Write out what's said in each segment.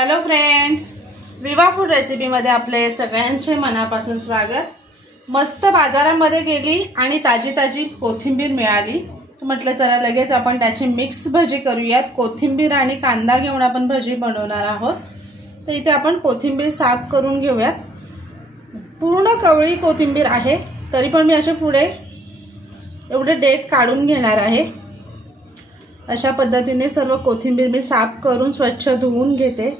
Hello friends, विवा food रेसिपीमध्ये आपले सगळ्यांचे मनापासून स्वागत। मस्त बाजारामध्ये गेली आणि ताजी ताजी कोथिंबीर मिळाली, तर म्हटलं चला लगेच आपण त्याची मिक्स भजी करूयात। कोथिंबीर आणि कांदा घेऊन आपण भजी बनवणार आहोत। तर इथे आपण कोथिंबीर साफ करून घेऊयात। पूर्ण कवळी कोथिंबीर आहे, तरी पण मी असे पुढे एवढे देठ काढून घेणार आहे। अशा पद्धतीने सर्व कोथिंबीर मी साफ करून स्वच्छ धुवून घेते।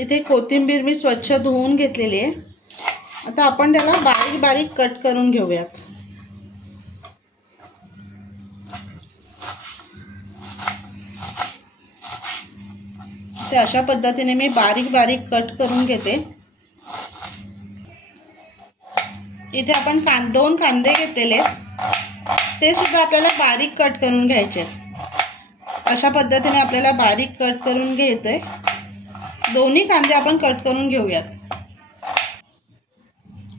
इथे कोथिंबीर मी स्वच्छ धुवून घेतलेली आहे। आता आपण त्याला बारीक बारीक कट करून घेऊयात। ते अशा पद्धतीने मी बारीक बारीक कट करून घेते। इथे आपण दोन कांदे घेतलेले, ते सुद्धा आपल्याला बारीक कट करून घ्यायचे। अशा पद्धतीने आपल्याला बारीक कट करून घ्यायचे। दोन्ही कांदे आपण कट करून घेऊयात।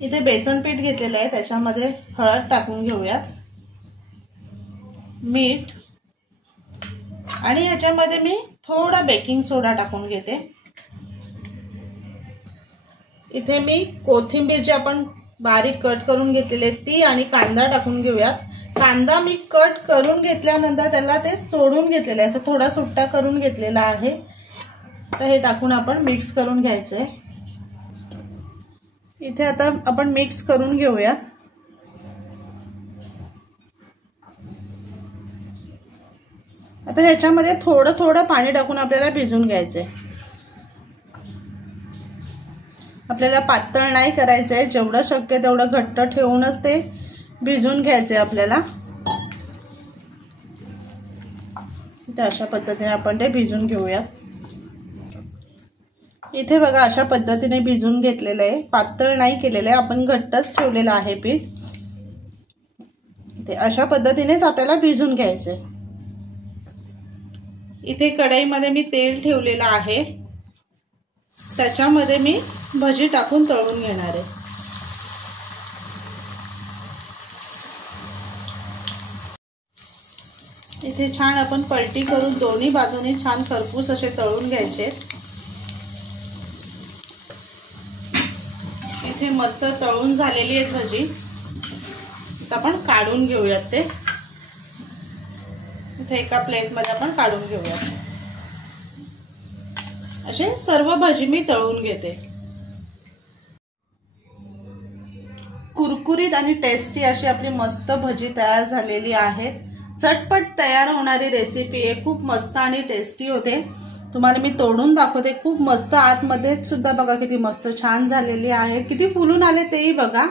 इथे बेसन पीठ घेतलेलं आहे, त्याच्यामध्ये हळद टाकून घेऊयात, मीठ, आणि ह्याच्यामध्ये मी थोडा बेकिंग सोडा टाकून घेते। इथे मी कोथिंबीर जी आपण बारीक कट करून घेतलेली ती आणि कांदा टाकून घेऊयात। कांदा मी कट करून घेतल्यानंतर त्याला ते सोडून घेतलेलं आहे, असं थोडा सुट्टा करून घेतलेला आहे। तर हे टाकून आपण मिक्स करून घ्यायचंय। इथे आता आपण मिक्स करून घेऊयात। आता ह्याच्यामध्ये थोडं थोडं पाणी टाकून आपल्याला भिजवून घ्यायचंय। आपल्याला पातळ नाही करायचंय, जेवढं शक्य तेवढं घट्ट ठेवूनच ते भिजवून घ्यायचंय आपल्याला। तर अशा पद्धतीने आपण ते भिजवून घेऊया। इथे बघा अशा पद्धतीने भिजवून घेतलेलं आहे, पातळ नाही केलेलं आहे, आपण घट्टच ठेवलेलं आहे पीठ। ते अशा पद्धतीनेच आपल्याला भिजवून घ्यायचंय। इथे कढईमध्ये मी तेल ठेवलेलं आहे, त्याच्यामध्ये मी भजी टाकून तळून घेणार आहे। इथे छान आपण पलटी करून दोन्ही बाजूनी छान खरपूस असे तळून घ्यायचे। इथे मस्त तळून झालेली आहे भजी, आता आपण काढून घेऊयात। ते इथे एका प्लेटमध्ये आपण काढून घेऊयात। असे सर्व भजी मी तळून घेते। कुरकुरीत आणि टेस्टी अशी आपली मस्त भजी तयार झालेली आहे। झटपट तयार होणारी रेसिपी आहे, खूप मस्त आणि टेस्टी होते। तुम्हाला मी तोडून दाखवते, खूप मस्त आतमध्ये सुद्धा बघा किती मस्त छान झालेली आहे। किती फुलून आले तेही बघा,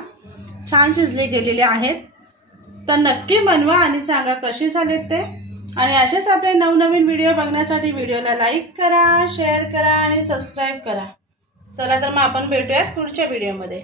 छान शिजले गेलेले आहेत। तर नक्की बनवा आणि सांगा कशी झालेत ते। आणि असेच आपले नवनवीन व्हिडिओ बघण्यासाठी व्हिडिओला लाईक करा, शेअर करा आणि सबस्क्राईब करा। चला तर मग आपण भेटूयात पुढच्या व्हिडिओमध्ये।